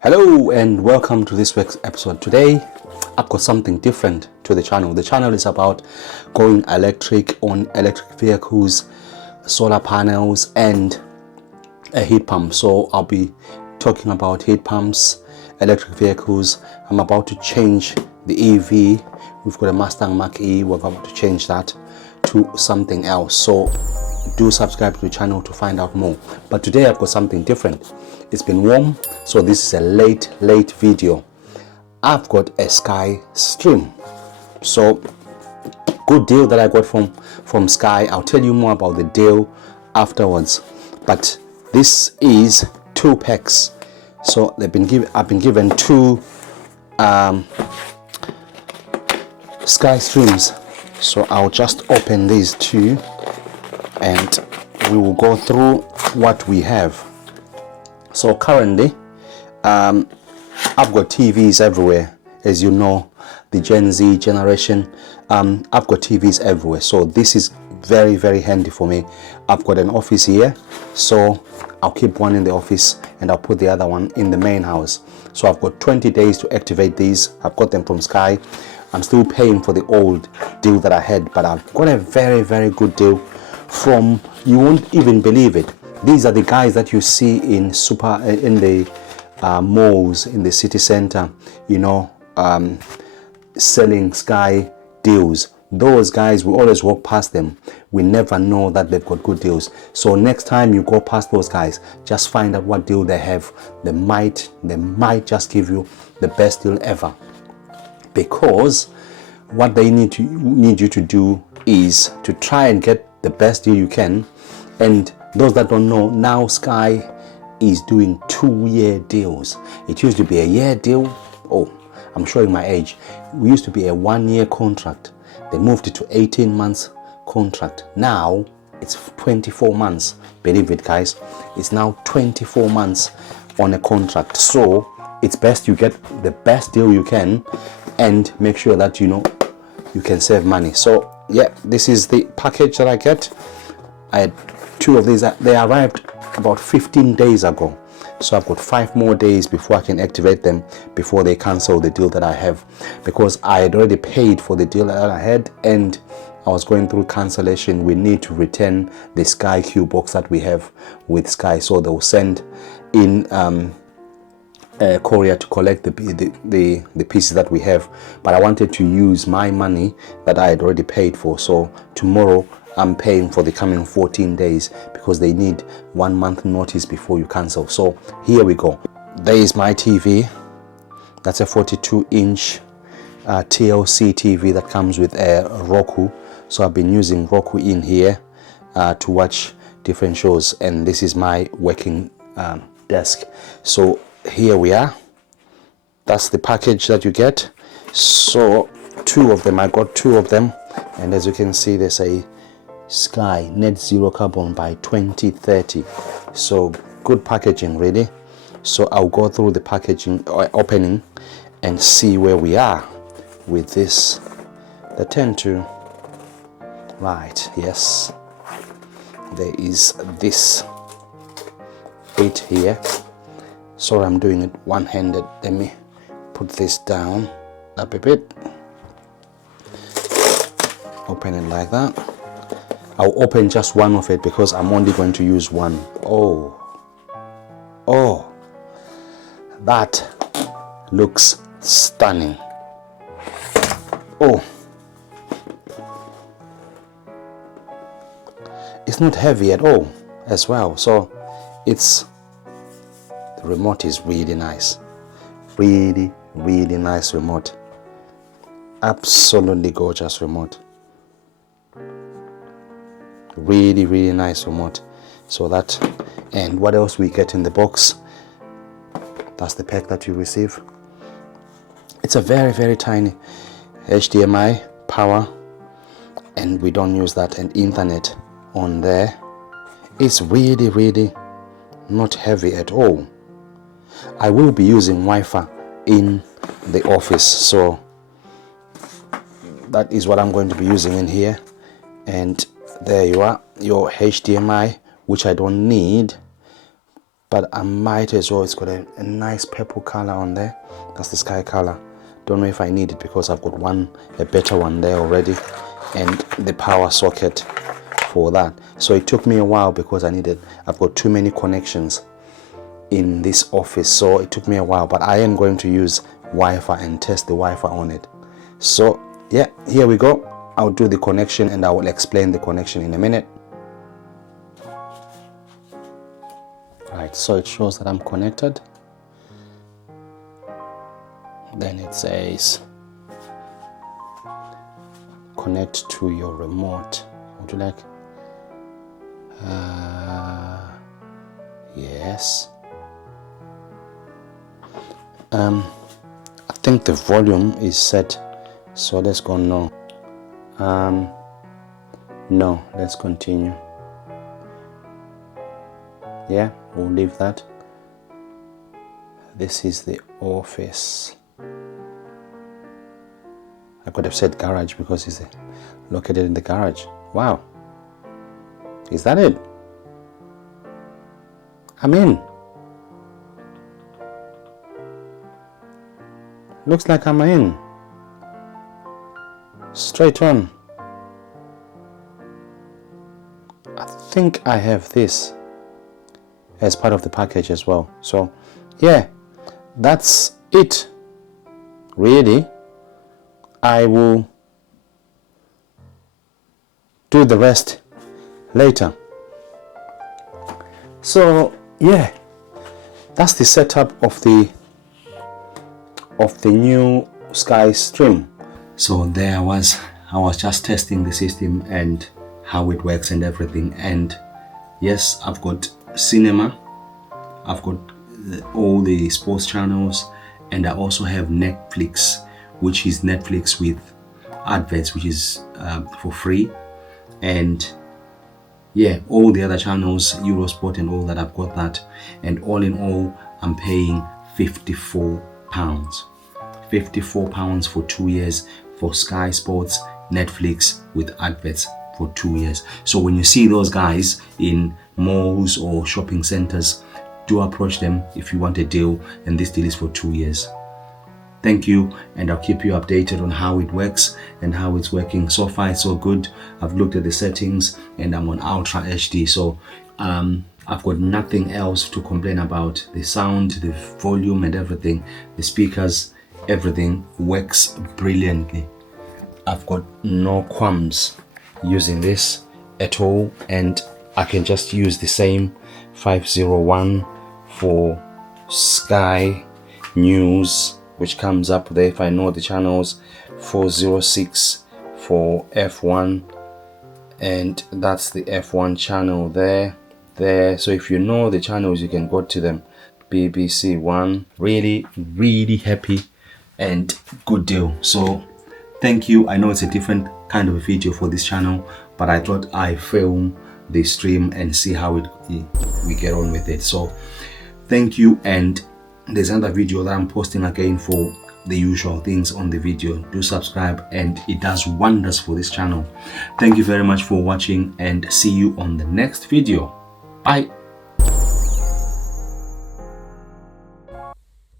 Hello and welcome to this week's episode. Today I've got something different to the channel. The channel is about going electric on electric vehicles, solar panels and a heat pump. So I'll be talking about heat pumps, electric vehicles. I'm about to change the EV. We've got a Mustang Mach-E. We're about to change that to something else. So do subscribe to the channel to find out more. But today I've got something different. It's been warm, so this is a late video. I've got a skystream. So good deal that I got from Sky. I'll tell you more about the deal afterwards. But this is 2 packs. So I've been given 2 skystreams. So I'll just open these 2 and we will go through what we have. So currently I've got TVs everywhere. As you know, the Gen Z generation, I've got TVs everywhere. So this is very handy for me. I've got an office here, so I'll keep one in the office and I'll put the other one in the main house. So I've got 20 days to activate these. I've got them from Sky. I'm still paying for the old deal that I had, but I've got a very good deal from, you won't even believe it. These are the guys that you see in the malls in the city center, you know, selling Sky deals. Those guys, we always walk past them. We never know that they've got good deals. So next time you go past those guys, just find out what deal they have. They might just give you the best deal ever, because what they need you to do is to try and get the best deal you can. And those that don't know, now Sky is doing 2-year deals. It used to be a year deal. Oh, I'm showing my age. We used to be a 1-year contract. They moved it to 18 months contract. Now it's 24 months. Believe it, guys. It's now 24 months on a contract. So it's best you get the best deal you can and make sure that you can save money. So yeah, this is the package that I get. I had 2 of these. They arrived about 15 days ago. So I've got 5 more days before I can activate them, before they cancel the deal that I have, because I had already paid for the deal that I had and I was going through cancellation. We need to return the Sky Q box that we have with Sky, so they'll send in a courier to collect the pieces that we have. But I wanted to use my money that I had already paid for. So tomorrow I'm paying for the coming 14 days because they need 1 month notice before you cancel. So here we go. There is my TV. That's a 42-inch TLC TV that comes with a Roku. So I've been using Roku in here to watch different shows, and this is my working desk. So here we are. That's the package that you get. So 2 of them, I got 2 of them, and as you can see, they say Sky net zero carbon by 2030. So good packaging, really. So I'll go through the packaging opening and see where we are with this. The 10-2, right? Yes, there is this bit here. Sorry, I'm doing it one-handed. Let me put this down up a bit. Open it like that. I'll open just one of it because I'm only going to use one. Oh, that looks stunning. Oh, it's not heavy at all as well. So the remote is really nice. Really nice remote. Absolutely gorgeous remote. Really nice remote. So that, and what else we get in the box? That's the pack that you receive. It's a very tiny HDMI power, and we don't use that, and internet on there. It's really not heavy at all. I will be using Wi-Fi in the office, so that is what I'm going to be using in here. And there you are, your HDMI, which I don't need, but I might as well. It's got a nice purple color on there. That's the sky color. Don't know if I need it because I've got a better one there already, and the power socket for that. So it took me a while because I've got too many connections in this office, so it took me a while, but I am going to use Wi-Fi and test the Wi-Fi on it. So yeah, here we go. I'll do the connection and I will explain the connection in a minute. Right, so it shows that I'm connected. Then it says connect to your remote. Would you like? Yes. I think the volume is set, so let's go no. No, let's continue. Yeah, we'll leave that. This is the office. I could have said garage because it's located in the garage. Wow. Is that it? I'm in. Looks like I'm in. Straight on. I think I have this as part of the package as well. So yeah, that's it. Really, I will do the rest later. So yeah, that's the setup of the new skystream. So there I was just testing the system and how it works and everything. And yes, I've got cinema, I've got all the sports channels, and I also have Netflix, which is Netflix with adverts, which is for free. And yeah, all the other channels, Eurosport and all that, I've got that. And all in all, I'm paying £54. £54 for 2 years for Sky Sports, Netflix with adverts for 2 years. So when you see those guys in malls or shopping centers, do approach them if you want a deal, and this deal is for 2 years. Thank you, and I'll keep you updated on how it works and how it's working. So far it's so good. I've looked at the settings and I'm on Ultra HD, so I've got nothing else to complain about. The sound, the volume and everything, the speakers, everything works brilliantly. I've got no qualms using this at all, and I can just use the same 501 for Sky News, which comes up there if I know the channels, 406 for F1, and that's the F1 channel there. So if you know the channels, you can go to them. BBC One, really happy and good deal. So thank you. I know it's a different kind of a video for this channel, but I thought I film the stream and see how we get on with it. So thank you, and there's another video that I'm posting again for the usual things on the video. Do subscribe, and it does wonders for this channel. Thank you very much for watching, and see you on the next video. Bye.